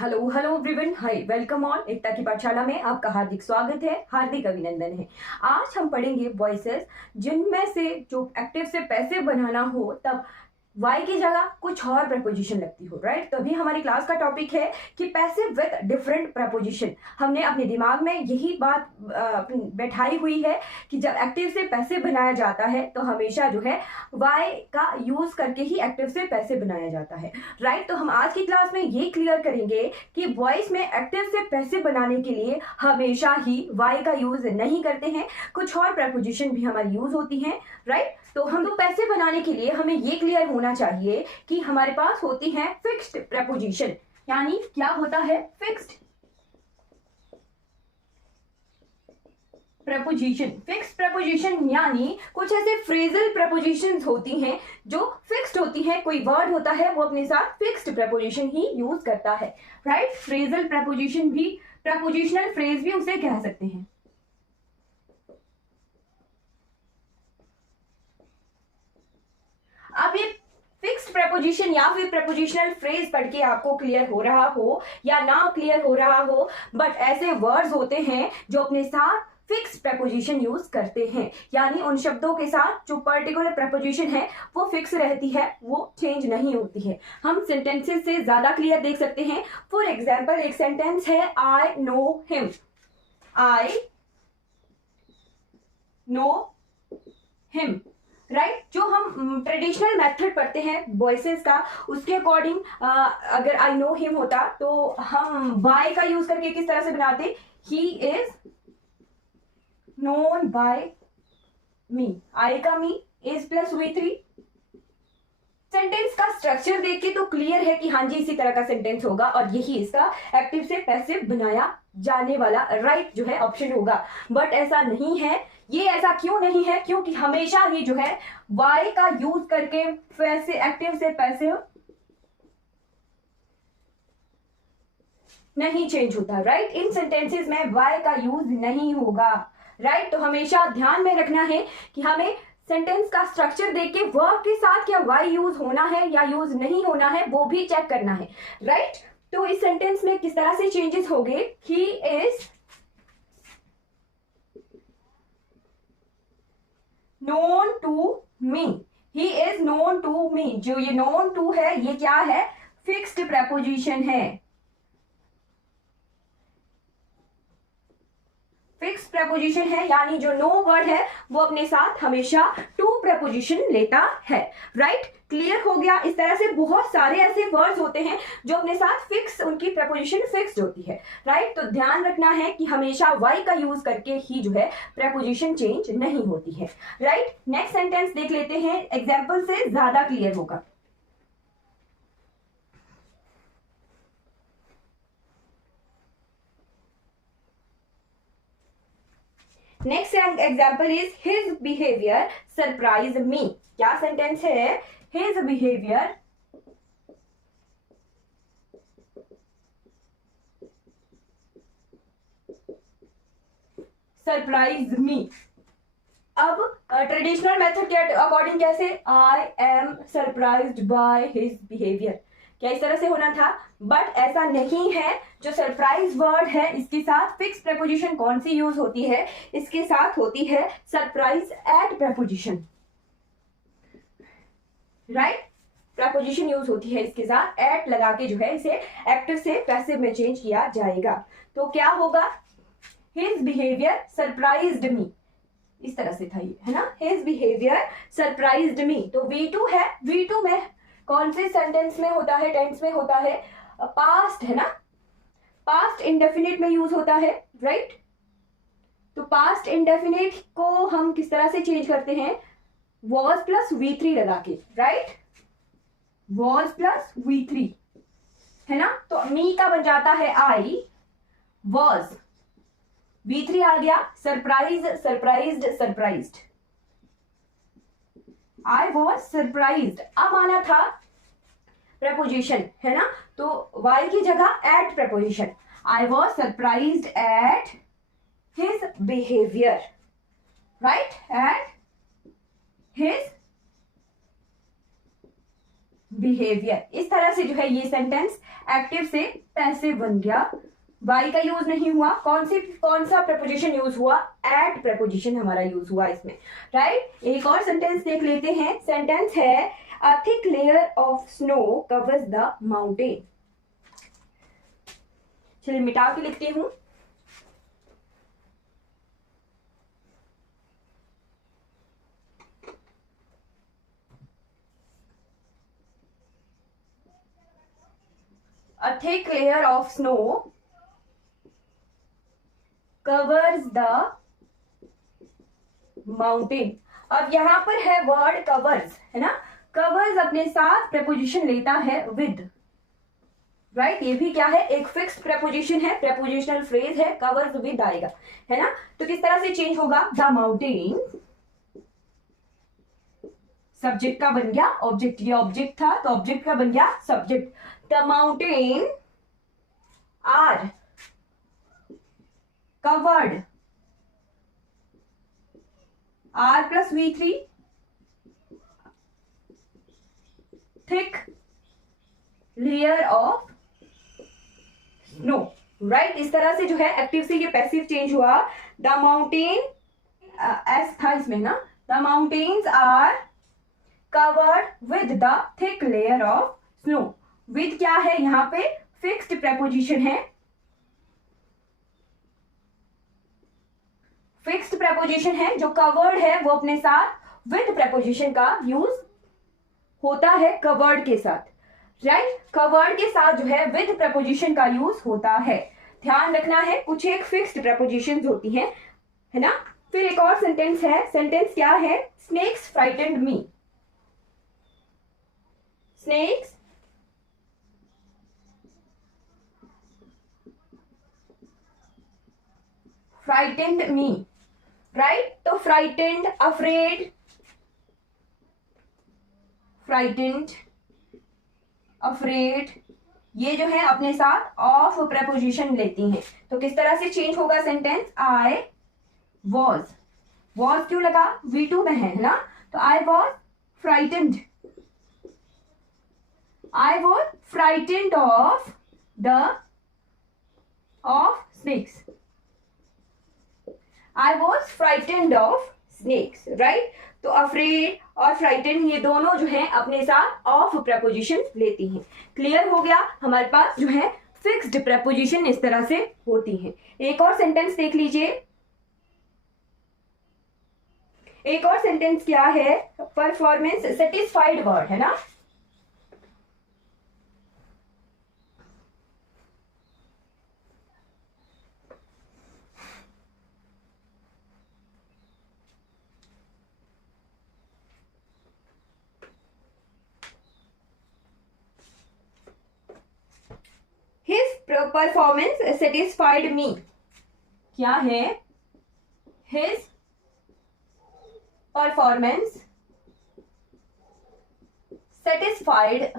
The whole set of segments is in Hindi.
हेलो हेलो एवरीवन, हाय, वेलकम ऑल। एकता की पाठशाला में आपका हार्दिक स्वागत है, हार्दिक अभिनंदन है। आज हम पढ़ेंगे वॉइसेस जिनमें से जो एक्टिव से पैसिव बनाना हो तब वाई की जगह कुछ और प्रपोजिशन लगती हो, राइट। तो अभी हमारी क्लास का टॉपिक है कि पैसिव विद डिफरेंट प्रपोजिशन। हमने अपने दिमाग में यही बात बैठाई हुई है कि जब एक्टिव से पैसिव बनाया जाता है तो हमेशा जो है वाई का यूज करके ही एक्टिव से पैसिव बनाया जाता है, राइट। तो हम आज की क्लास में ये क्लियर करेंगे कि वॉइस में एक्टिव से पैसिव बनाने के लिए हमेशा ही वाई का यूज नहीं करते हैं, कुछ और प्रपोजिशन भी हमारी यूज होती हैं, राइट। तो हम तो पैसे बनाने के लिए हमें ये क्लियर होना चाहिए कि हमारे पास होती है फिक्स्ड प्रपोजिशन। यानी क्या होता है फिक्स्ड प्रपोजिशन? फिक्स्ड प्रपोजिशन यानी कुछ ऐसे फ्रेजल प्रपोजिशंस होती हैं जो फिक्स्ड होती हैं। कोई वर्ड होता है वो अपने साथ फिक्स्ड प्रपोजिशन ही यूज करता है, राइट। फ्रेजल प्रपोजिशन भी, प्रपोजिशनल फ्रेज भी उसे कह सकते हैं। अब ये फिक्स्ड प्रपोजिशन या फिर प्रपोजिशनल फ्रेज पढ़ के आपको क्लियर हो रहा हो या ना क्लियर हो रहा हो, बट ऐसे वर्ड्स होते हैं जो अपने साथ फिक्स प्रपोजिशन यूज करते हैं। यानी उन शब्दों के साथ जो पर्टिकुलर प्रपोजिशन है वो फिक्स रहती है, वो चेंज नहीं होती है। हम सेंटेंसेस से ज्यादा क्लियर देख सकते हैं। फॉर एग्जाम्पल एक सेंटेंस है, I know him. I know him, right. जो हम ट्रेडिशनल मेथड पढ़ते हैं वॉइसेस का, उसके अकॉर्डिंग अगर आई नो हिम होता तो हम बाय का यूज करके किस तरह से बनाते? ही इज नोन बाय मी। आई का मी, इज प्लस V3। सेंटेंस का स्ट्रक्चर देख के तो क्लियर है कि हाँ जी इसी तरह का सेंटेंस होगा और यही इसका एक्टिव से पैसिव बनाया जाने वाला राइट जो है ऑप्शन होगा। बट ऐसा नहीं है। ये ऐसा क्यों नहीं है? क्योंकि हमेशा ही जो है वाई का यूज करके वैसे एक्टिव से पैसिव नहीं चेंज होता, राइट। इन सेंटेंसेस में वाई का यूज नहीं होगा, राइट। तो हमेशा ध्यान में रखना है कि हमें सेंटेंस का स्ट्रक्चर देख के वर्ब के साथ क्या वाई यूज होना है या यूज नहीं होना है वो भी चेक करना है, राइट। तो इस सेंटेंस में किस तरह से चेंजेस हो गए? He is known to me. He is known to me. जो ये नोन टू है ये क्या है? फिक्स्ड प्रपोजिशन है। फिक्स प्रपोजिशन है यानी जो नो वर्ड है वो अपने साथ हमेशा टू प्रपोजिशन लेता है, राइट। क्लियर हो गया? इस तरह से बहुत सारे ऐसे वर्ड्स होते हैं जो अपने साथ फिक्स, उनकी प्रपोजिशन फिक्स्ड होती है, राइट। तो ध्यान रखना है कि हमेशा वाई का यूज करके ही जो है प्रपोजिशन चेंज नहीं होती है, राइट। नेक्स्ट सेंटेंस देख लेते हैं, एग्जाम्पल से ज्यादा क्लियर होगा। Next example is his behaviour surprise me. क्या सेंटेंस है? His behaviour surprise me. अब ट्रेडिशनल मेथड के अकॉर्डिंग कैसे? I am surprised by his behaviour. क्या इस तरह से होना था? बट ऐसा नहीं है। जो सरप्राइज वर्ड है इसके साथ फिक्स प्रपोजिशन कौन सी यूज होती है? इसके साथ होती है surprise eight preposition, right. Preposition use होती है इसके साथ, एट लगा के जो है इसे एक्टिव से पैसिव में चेंज किया जाएगा। तो क्या होगा? हिज बिहेवियर सरप्राइज्ड मी। इस तरह से था ये, है ना। हिज बिहेवियर सरप्राइज्ड मी। तो V2 है। V2 में कौन से सेंटेंस में होता है? टेंस में होता है। पास्ट है ना, पास्ट इंडेफिनिट में यूज होता है, राइट। तो पास्ट इंडेफिनिट को हम किस तरह से चेंज करते हैं? वॉज प्लस V3 लगा के, राइट। वॉज प्लस V3 है ना। तो मी का बन जाता है आई, वॉज, V3 आ गया, surprise, surprised, surprised. I was surprised. अब आना था प्रपोजिशन, है ना। तो वाई की जगह at preposition. I was surprised at his behaviour, right. At his behaviour. इस तरह से जो है ये सेंटेंस एक्टिव से पैसिव बन गया। वाई का यूज नहीं हुआ, कौन सा प्रपोजिशन यूज हुआ, एट प्रपोजिशन हमारा यूज हुआ इसमें, राइट। एक और सेंटेंस देख लेते हैं। सेंटेंस है a thick layer of snow covers the mountain. चलिए मिटा के लिखती हूं। A thick layer of snow covers the mountain। अब यहां पर है वर्ड कवर्स, है ना। कवर्स अपने साथ प्रपोजिशन लेता है विद, राइट। ये भी क्या है, एक फिक्स प्रपोजिशन है, प्रपोजिशनल फ्रेज है, कवर्स विद आएगा, है ना। तो किस तरह से चेंज होगा, द माउंटेन सब्जेक्ट का बन गया ऑब्जेक्ट, ये ऑब्जेक्ट था तो ऑब्जेक्ट का बन गया subject. The mountain are covered, are plus V3 thick layer of snow, right. इस तरह से जो है एक्टिव से ये पैसिव चेंज हुआ। द माउंटेन एस था इसमें ना, the mountains are covered with the thick layer of snow. With क्या है यहां पे, फिक्स्ड प्रपोजिशन है, फिक्स्ड प्रपोजिशन है। जो कवर्ड है वो अपने साथ विद प्रपोजिशन का यूज होता है कवर्ड के साथ, राइट। कवर्ड के साथ जो है विद प्रपोजिशन का यूज होता है। ध्यान रखना है, कुछ एक फिक्स्ड प्रपोजिशंस होती हैं, है ना। फिर एक और सेंटेंस है। सेंटेंस क्या है, स्नेक्स फ्राइटेंड मी। स्नेक्स फ्राइटेंड मी, राइट। तो फ्राइटेंड, अफ्रेड, फ्राइटेंड, अफ्रेड, ये जो है अपने साथ ऑफ प्रपोजिशन लेती हैं। तो किस तरह से चेंज होगा सेंटेंस, आई वॉज, वॉज क्यों लगा, V2 में है ना, तो I was frightened, I was frightened of snakes, I was frightened of snakes, right. तो अफ्रेड और फ्राइटेंड ये दोनों जो है अपने साथ ऑफ प्रपोजिशन लेती हैं। क्लियर हो गया, हमारे पास जो है फिक्स्ड प्रपोजिशन इस तरह से होती हैं। एक और सेंटेंस देख लीजिए। एक और सेंटेंस क्या है, परफॉर्मेंस सेटिस्फाइड वर्ड, है ना। हिज परफॉर्मेंस सेटिस्फाइड मी, क्या है, हिज परफॉर्मेंस सेटिस्फाइड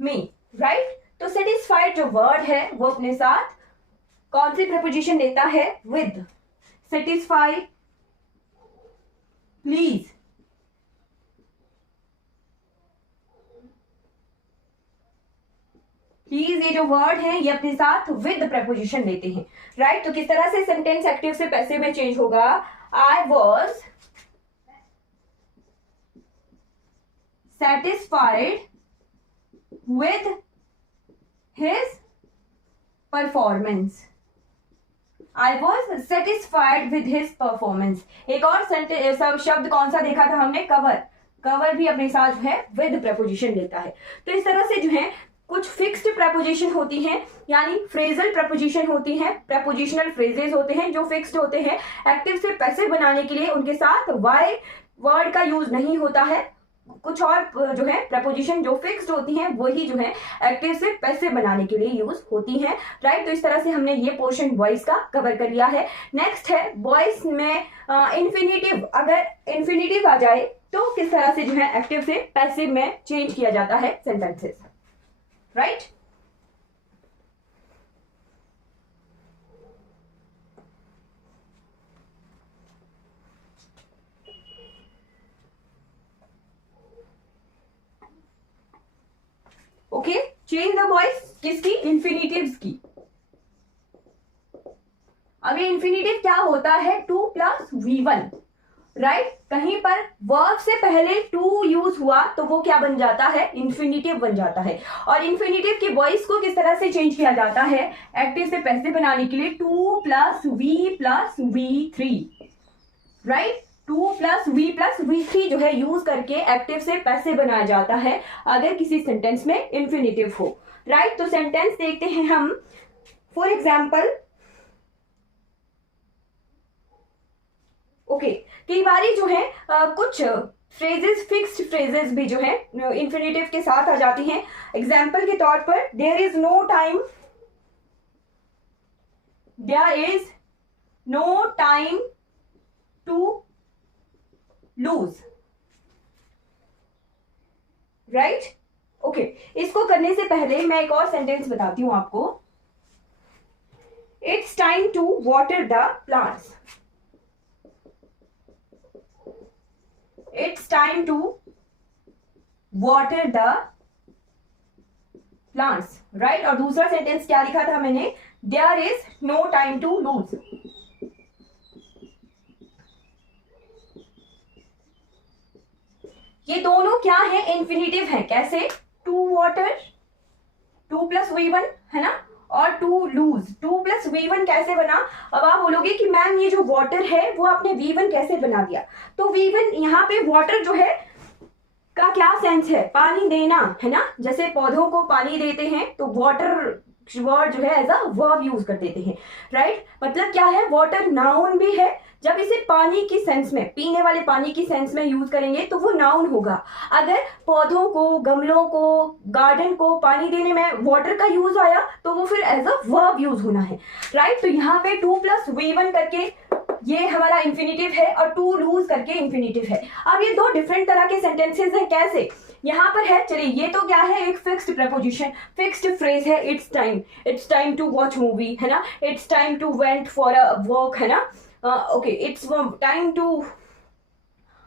मी, राइट। तो सेटिस्फाइड जो वर्ड है वो अपने साथ कौन सी प्रपोजिशन लेता है, विद। सेटिस्फाई, प्लीज, प्लीज, ये जो वर्ड है ये अपने साथ विद प्रपोजिशन लेते हैं, राइट। तो किस तरह से सेंटेंस एक्टिव से पैसिव में चेंज होगा, I was satisfied with his performance, I was satisfied with his performance. एक और सब शब्द कौन सा देखा था हमने, कवर, कवर भी अपने साथ जो है विद प्रपोजिशन लेता है। तो इस तरह से जो है कुछ फिक्स्ड प्रपोजिशन होती हैं, यानी फ्रेजल प्रपोजिशन होती हैं, प्रपोजिशनल फ्रेजेस होते हैं जो फिक्स्ड होते हैं। एक्टिव से पैसिव बनाने के लिए उनके साथ वाई वर्ड का यूज नहीं होता है। कुछ और जो है प्रपोजिशन जो फिक्स्ड होती हैं वही जो है एक्टिव से पैसिव बनाने के लिए यूज होती हैं, राइट। तो इस तरह से हमने ये पोर्शन वॉइस का कवर कर लिया है। नेक्स्ट है वॉइस में इन्फिनिटिव, अगर इन्फिनिटिव आ जाए तो किस तरह से जो है एक्टिव से पैसिव में चेंज किया जाता है sentences, right. Change the voice किसकी, इंफिनिटिव्स की। अब ये इंफिनिटिव क्या होता है, टू प्लस V1, राइट। कहीं पर वर्ब से पहले टू यूज हुआ तो वो क्या बन जाता है, इंफिनिटिव बन जाता है। और इंफिनिटिव के वॉइस को किस तरह से चेंज किया जाता है, एक्टिव से पैसिव बनाने के लिए two plus V+V3, right. 2+V+V3 जो है यूज करके एक्टिव से पैसिव बनाया जाता है अगर किसी सेंटेंस में इंफिनिटिव हो, राइट। तो सेंटेंस देखते हैं हम। फॉर एग्जाम्पल, ओके, कई बारी जो है कुछ फ्रेजेस, फिक्स्ड फ्रेजेस भी जो है इंफिनिटिव के साथ आ जाती हैं। एग्जाम्पल के तौर पर, there is no time to lose, right. Okay, इसको करने से पहले मैं एक और सेंटेंस बताती हूं आपको। It's time to water the plants, It's time to water the plants, right? और दूसरा सेंटेंस क्या लिखा था मैंने, There is no time to lose. ये दोनों क्या है, इंफिनिटिव है। कैसे, टू वाटर, 2+V1 है ना, और टू लूज, 2+V1 कैसे बना। अब आप बोलोगे कि मैम ये जो वाटर है वो आपने V1 कैसे बना दिया। तो V1 यहाँ पे वाटर जो है का क्या सेंस है, पानी देना है ना। जैसे पौधों को पानी देते हैं तो वाटर वर्ड जो है एज अ वर्ब यूज कर देते हैं, राइट। मतलब क्या है, वाटर नाउन भी है। जब इसे पानी की सेंस में, पीने वाले पानी की सेंस में यूज करेंगे तो वो नाउन होगा। अगर पौधों को, गमलों को, गार्डन को पानी देने में वाटर का यूज आया तो वो फिर एज अ वर्ब यूज होना है, राइट। तो यहाँ पे 2+V1 करके ये हमारा इंफिनिटिव है और टू लूज करके इंफिनिटिव है। अब ये दो डिफरेंट तरह के सेंटेंसेस हैं। कैसे, यहाँ पर है, चलिए ये तो क्या है, एक फिक्स्ड प्रपोजिशन, फिक्स्ड फ्रेज है। It's time to watch movie है ना, it's time to went for a walk है ना, okay, it's time to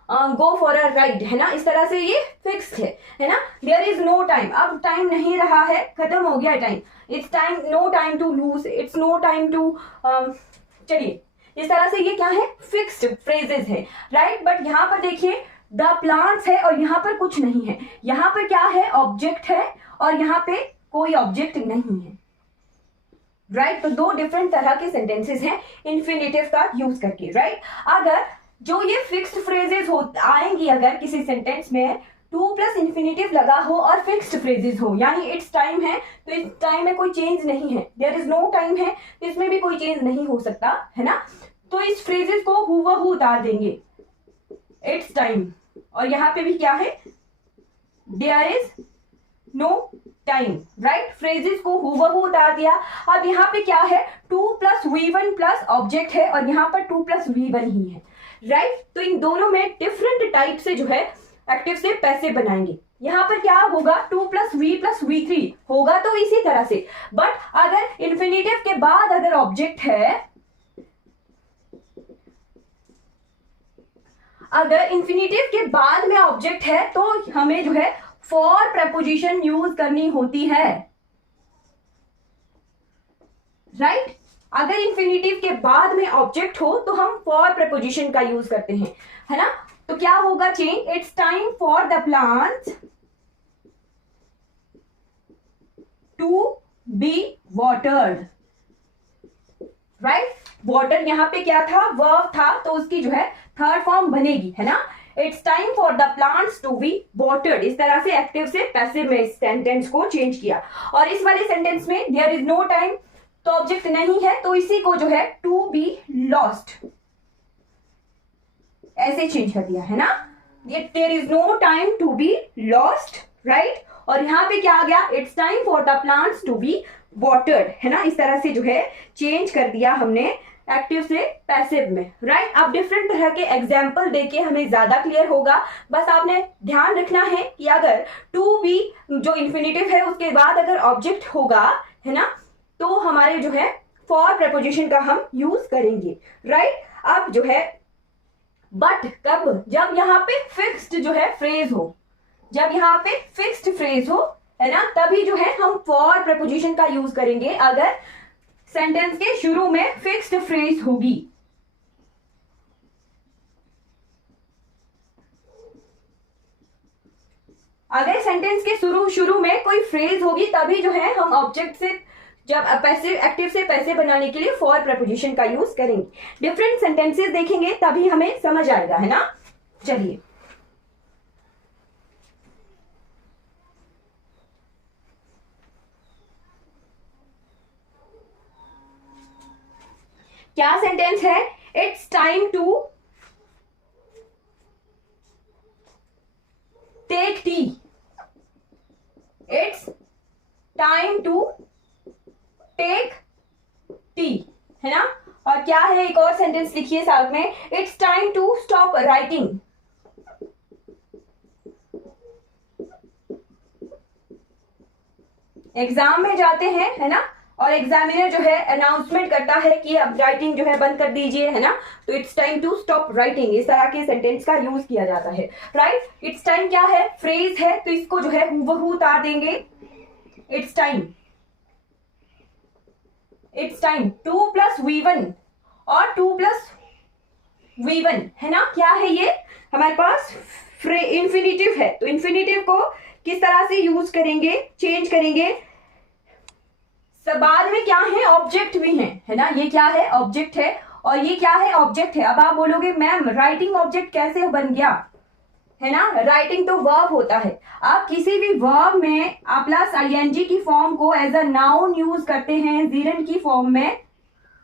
go for a ride है ना। इस तरह से ये फिक्स्ड है ना। देयर इज नो टाइम, अब टाइम नहीं रहा है, खत्म हो गया time. It's time, no time to lose, it's no time to, चलिए इस तरह से ये क्या है, फिक्स्ड फ्रेजेस है, राइट। बट यहाँ पर देखिए द प्लांट्स है और यहाँ पर कुछ नहीं है। यहाँ पर क्या है, ऑब्जेक्ट है और यहाँ पे कोई ऑब्जेक्ट नहीं है, राइट। तो दो डिफरेंट तरह के सेंटेंसेस हैं इंफिनिटिव का यूज करके, राइट। अगर जो ये फिक्स्ड फ्रेजेस आएंगी अगर किसी सेंटेंस में, टू प्लस इंफिनिटिव लगा हो और फिक्स्ड फ्रेजेस हो, यानी इट्स टाइम है तो इस टाइम में कोई चेंज नहीं है, देयर इज नो टाइम है तो इसमें भी कोई चेंज नहीं हो सकता है ना। तो इस फ्रेजेस को हूबहू उतार देंगे, इट्स टाइम, और यहाँ पे भी क्या है, there is no time, right. Phrases को हूबहू उतार दिया। अब यहाँ पे क्या है, 2+V1 प्लस ऑब्जेक्ट है और यहाँ पर 2+V1 ही है, राइट। तो इन दोनों में डिफरेंट टाइप से जो है एक्टिव से पैसिव बनाएंगे। यहाँ पर क्या होगा, 2+V+V3 होगा तो इसी तरह से। बट अगर इंफिनिटिव के बाद अगर ऑब्जेक्ट है, अगर इंफिनिटिव के बाद में ऑब्जेक्ट है तो हमें जो है फॉर प्रपोजिशन यूज करनी होती है, राइट। अगर इंफिनिटिव के बाद में ऑब्जेक्ट हो तो हम फॉर प्रपोजिशन का यूज करते हैं, है ना। तो क्या होगा change, it's time for the plants to be watered, right. Water यहाँ पे क्या था, वर्ब था, तो उसकी जो है थर्ड फॉर्म बनेगी, है ना। It's time for the plants to be watered. इस तरह से एक्टिव से पैसिव में सेंटेंस को चेंज किया। और इस वाले सेंटेंस में देयर इज नो टाइम, तो ऑब्जेक्ट नहीं है तो इसी को जो है टू बी लॉस्ट ऐसे चेंज कर दिया, है ना। ये there is no time to be lost, right. और यहाँ पे क्या आ गया, it's time for the plants to be watered, है ना। इस तरह से जो है चेंज कर दिया हमने एक्टिव से पैसिव में, राइट। अब डिफरेंट तरह के एग्जाम्पल देके हमें ज्यादा क्लियर होगा। बस आपने ध्यान रखना है कि अगर टू बी जो इन्फिनिटिव है उसके बाद अगर ऑब्जेक्ट होगा, है ना, तो हमारे जो है फॉर प्रपोजिशन का हम यूज करेंगे, राइट। अब जो है बट कब, जब यहाँ पे फिक्स्ड जो है फ्रेज हो, जब यहाँ पे फिक्स्ड फ्रेज हो, है ना, तभी जो है हम फॉर प्रपोजिशन का यूज करेंगे अगर सेंटेंस के शुरू में फिक्स्ड फ्रेज होगी। अगर सेंटेंस के शुरू में कोई फ्रेज होगी तभी जो है हम ऑब्जेक्ट से, जब पैसिव एक्टिव से पैसिव बनाने के लिए फॉर प्रपोजिशन का यूज करेंगे। डिफरेंट सेंटेंसेस देखेंगे तभी हमें समझ आएगा, है ना। चलिए, क्या सेंटेंस है? It's time to take tea. It's time to take tea, है ना। और क्या है, एक और सेंटेंस लिखिए साथ में, it's time to stop writing. Exam में जाते हैं, है ना, और एग्जामिनर जो है अनाउंसमेंट करता है कि अब राइटिंग जो है बंद कर दीजिए, है ना, तो it's time to stop writing, इस तरह के सेंटेंस का यूज किया जाता है, राइट। इट्स टाइम क्या है, फ्रेज है, तो इसको जो है हूबहू उतार देंगे, it's time. It's time 2 + V1 और 2 + V1, है ना। क्या है ये, हमारे पास इंफिनिटिव है, तो इंफिनिटिव को किस तरह से यूज करेंगे, चेंज करेंगे। बाद में क्या है, ऑब्जेक्ट भी है ना। ये क्या है, ऑब्जेक्ट है, और ये क्या है, ऑब्जेक्ट है। अब आप बोलोगे मैम राइटिंग ऑब्जेक्ट कैसे बन गया, है ना। राइटिंग तो वर्ब होता है। आप किसी भी वर्ब में आप प्लस आईएनजी की फॉर्म को एज अ नाउन यूज करते हैं जीरन की फॉर्म में,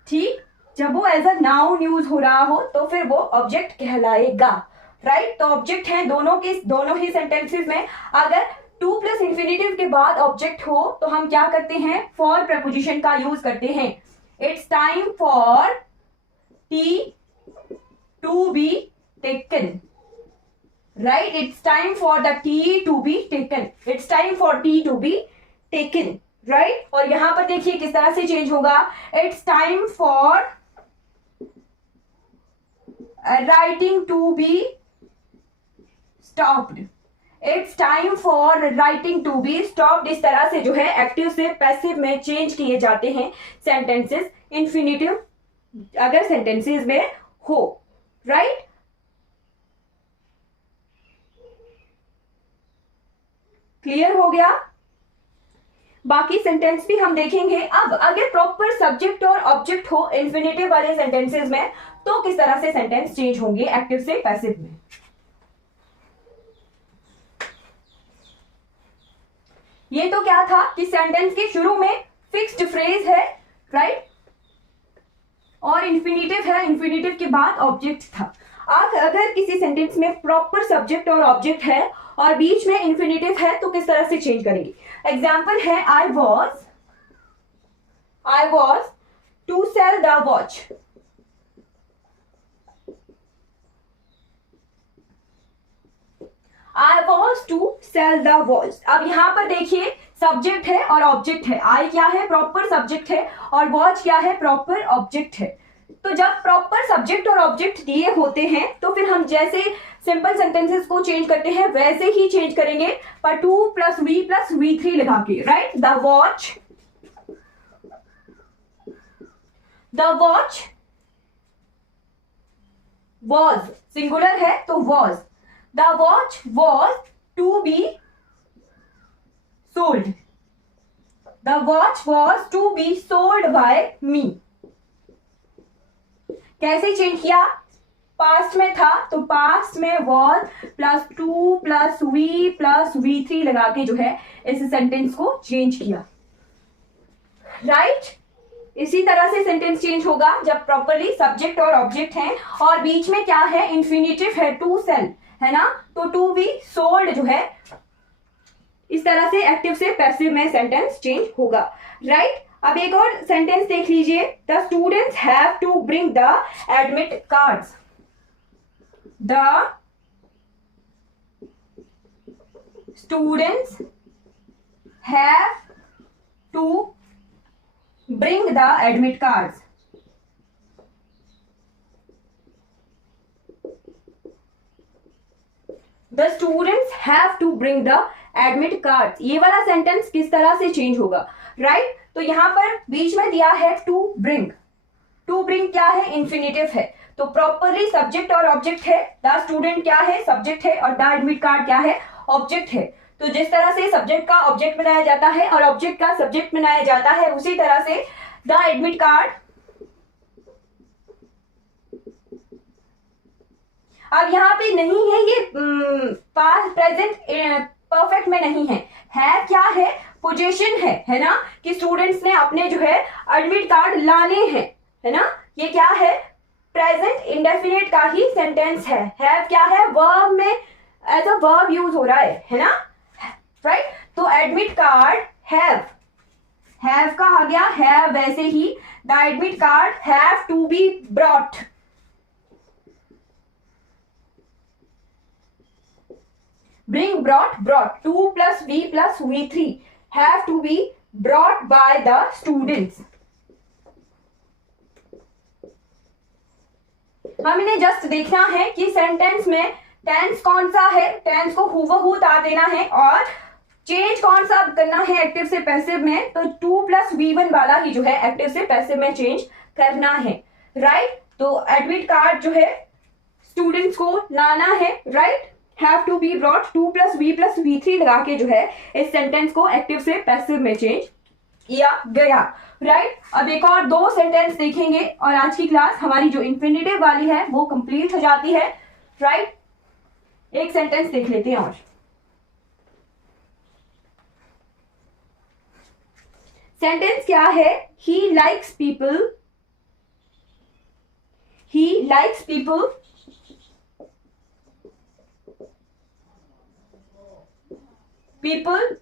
ठीक। जब वो एज अ नाउन यूज हो रहा हो तो फिर वो ऑब्जेक्ट कहलाएगा, राइट। तो ऑब्जेक्ट है दोनों ही सेंटेंसेस में। अगर 2 + इंफिनिटिव के बाद ऑब्जेक्ट हो तो हम क्या करते हैं, फॉर प्रपोजिशन का यूज करते हैं। It's time for tea to be taken, right. It's time for the tea to be taken, it's time for tea to be taken, right. और यहां पर देखिए किस तरह से चेंज होगा, it's time for writing to be stopped. It's time for writing to be stopped. इस तरह से जो है एक्टिव से पैसिव में चेंज किए जाते हैं सेंटेंसेस, इंफिनिटिव अगर सेंटेंसेस में हो, राइट। क्लियर हो गया। बाकी सेंटेंस भी हम देखेंगे। अब अगर प्रॉपर सब्जेक्ट और ऑब्जेक्ट हो इंफिनिटिव वाले सेंटेंसेस में तो किस तरह से सेंटेंस चेंज होंगे एक्टिव से पैसिव में। ये तो क्या था कि सेंटेंस के शुरू में फिक्स्ड फ्रेज है, राइट, और इंफिनिटिव है, इंफिनिटिव के बाद ऑब्जेक्ट था। अब अगर किसी सेंटेंस में प्रॉपर सब्जेक्ट और ऑब्जेक्ट है और बीच में इंफिनिटिव है तो किस तरह से चेंज करेंगे। एग्जाम्पल है, I was to sell the watch. I was to sell the watch. अब यहां पर देखिए सब्जेक्ट है और ऑब्जेक्ट है। आई क्या है, प्रॉपर सब्जेक्ट है, और वॉच क्या है, प्रॉपर ऑब्जेक्ट है। तो जब प्रॉपर सब्जेक्ट और ऑब्जेक्ट दिए होते हैं तो फिर हम जैसे सिंपल सेंटेंसेस को चेंज करते हैं वैसे ही चेंज करेंगे, पर 2 + V + V3 लगा के, right. The watch was, singular है तो was. The watch was to be sold. The watch was to be sold by me. कैसे चेंज किया, पास्ट में था तो पास्ट में वॉज +2 + V + V3 लगा के जो है इस सेंटेंस को चेंज किया, राइट। इसी तरह से सेंटेंस चेंज होगा जब प्रॉपरली सब्जेक्ट और ऑब्जेक्ट हैं और बीच में क्या है, इंफिनिटिव है, टू सेल, है ना, तो टू बी सोल्ड जो है इस तरह से एक्टिव से पैसिव में सेंटेंस चेंज होगा, राइट। अब एक और सेंटेंस देख लीजिए, the students have to bring the admit cards. The students have to bring the admit cards. The students have to bring the admit card, ये वाला सेंटेंस किस तरह से चेंज होगा, राइट। तो यहाँ पर बीच में दिया है टू ब्रिंग, टू ब्रिंग क्या है, इंफिनिटिव है, तो प्रॉपरली सब्जेक्ट और ऑब्जेक्ट है। द स्टूडेंट क्या है, सब्जेक्ट है, और द एडमिट कार्ड क्या है, ऑब्जेक्ट है। तो जिस तरह से सब्जेक्ट का ऑब्जेक्ट बनाया जाता है और ऑब्जेक्ट का सब्जेक्ट बनाया जाता है, उसी तरह से द एडमिट कार्ड, अब यहाँ पे नहीं है ये पास्ट प्रेजेंट परफेक्ट में नहीं है क्या है, पोजीशन है ना, कि स्टूडेंट्स ने अपने जो है एडमिट कार्ड लाने हैं, है ना। ये क्या है, प्रेजेंट इंडेफिनिट का ही सेंटेंस है क्या है, वर्ब में एज अ वर्ब यूज हो रहा है ना, राइट। तो एडमिट कार्ड हैव का आ गया है, वैसे ही the admit card have to be brought, bring, brought, 2 plus V plus V3 have to be brought by the students. हमने जस्ट देखना है कि सेंटेंस में टेंस कौन सा है, टेंस को हूबहू उतार देना है, और चेंज कौन सा करना है एक्टिव से पैसिव में, तो 2 plus V1 वाला ही जो है एक्टिव से पैसिव में चेंज करना है, राइट। तो एडमिट कार्ड जो है स्टूडेंट्स को लाना है, right. Have to be brought, 2 plus V plus V3 लगा के जो है इस सेंटेंस को एक्टिव से पैसिव में चेंज किया गया, राइट। अब एक और 2 सेंटेंस देखेंगे और आज की क्लास हमारी जो इंफिनिटिव वाली है वो कंप्लीट हो जाती है, राइट। एक सेंटेंस देख लेते हैं और सेंटेंस क्या है, ही likes people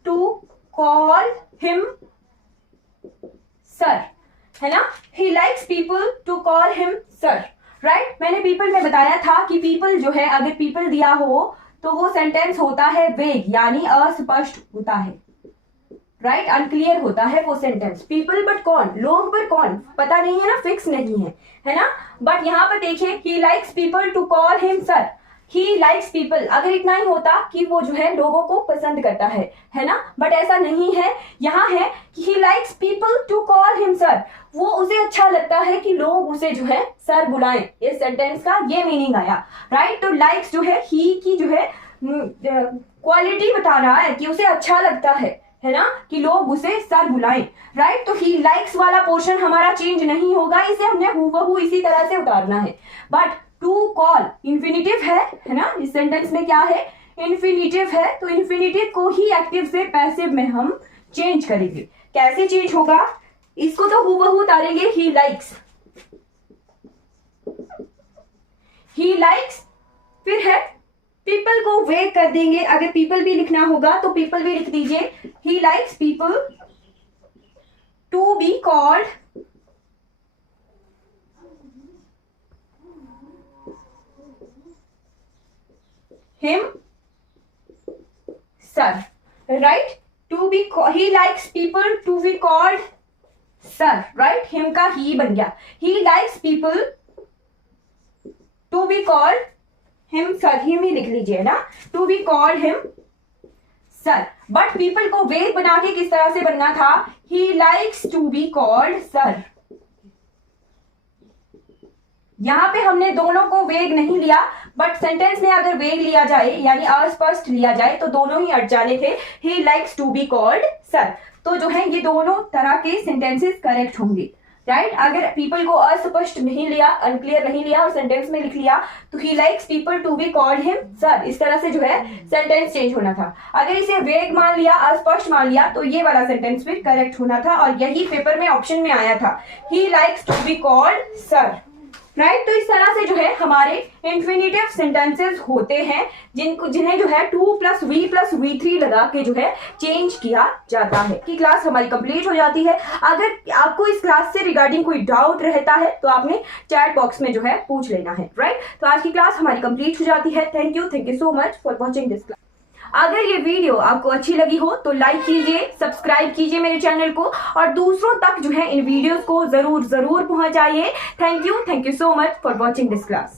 to call him sir, है ना। he likes people to call him sir, right। मैंने people में बताया था कि people जो है, अगर people दिया हो तो वो सेंटेंस होता है वेग, यानी अस्पष्ट होता है, राइट, अनक्लियर होता है वो सेंटेंस। पीपल बट कौन, लोग पर कौन पता नहीं है ना, फिक्स नहीं है ना। बट यहाँ पर देखिए, he likes people to call him sir, he likes people, अगर इतना ही होता कि वो जो है लोगों को पसंद करता है ना, बट ऐसा नहीं है। यहाँ है कि he likes people to call him sir, वो उसे अच्छा लगता है कि लोग उसे जो है सर बुलाएं, इस सेंटेंस का ये मीनिंग आया, राइट। तो लाइक्स जो है ही की जो है क्वालिटी बता रहा है कि उसे अच्छा लगता है ना, कि लोग उसे सर बुलाएं, राइट। तो ही लाइक्स वाला पोर्शन हमारा चेंज नहीं होगा, इसे हमने हूबहू इसी तरह से उतारना है। बट टू कॉल इन्फिनिटिव है ना, इस सेंटेंस में क्या है, इन्फिनिटिव है, तो इन्फिनिटिव को ही एक्टिव से पैसिव में हम चेंज करेंगे। कैसे चेंज होगा, इसको तो हूबहू उतारेंगे, ही लाइक्स, फिर है पीपल को वेग कर देंगे, अगर पीपल भी लिखना होगा तो पीपल भी लिख दीजिए, he likes people to be called him sir, right. To be, he likes people to be called sir, right, him का ही बन गया, he likes people to be called him sir, him ही लिख लीजिए ना, to be called him sir. But people को वेग बना के किस तरह से बनना था, he likes to be called sir. यहां पे हमने दोनों को वेग नहीं लिया, बट सेंटेंस में अगर वेग लिया जाए यानी अस्पष्ट लिया जाए तो दोनों ही अट जाने थे, he likes to be called sir. तो जो है ये दोनों तरह के सेंटेंसेस करेक्ट होंगे, राइट। अगर पीपल को अस्पष्ट नहीं लिया, अनक्लियर नहीं लिया और सेंटेंस में लिख लिया तो he likes people to be called him sir, इस तरह से जो है सेंटेंस चेंज होना था। अगर इसे वेग मान लिया, अस्पष्ट मान लिया, तो ये वाला सेंटेंस भी करेक्ट होना था, और यही पेपर में ऑप्शन में आया था, he likes to be called sir, right. तो इस तरह से जो है हमारे इन्फिनिटिव सेंटेंसेस होते हैं, जिन्हें जो है 2 plus V plus V3 लगा के जो है चेंज किया जाता है। कि क्लास हमारी कंप्लीट हो जाती है। अगर आपको इस क्लास से रिगार्डिंग कोई डाउट रहता है तो आपने चैट बॉक्स में जो है पूछ लेना है, राइट। तो आज की क्लास हमारी कंप्लीट हो जाती है। Thank you so much for watching this class. अगर ये वीडियो आपको अच्छी लगी हो तो लाइक कीजिए, सब्सक्राइब कीजिए मेरे चैनल को, और दूसरों तक जो है इन वीडियोस को जरूर पहुंचाइए। Thank you so much for watching this class.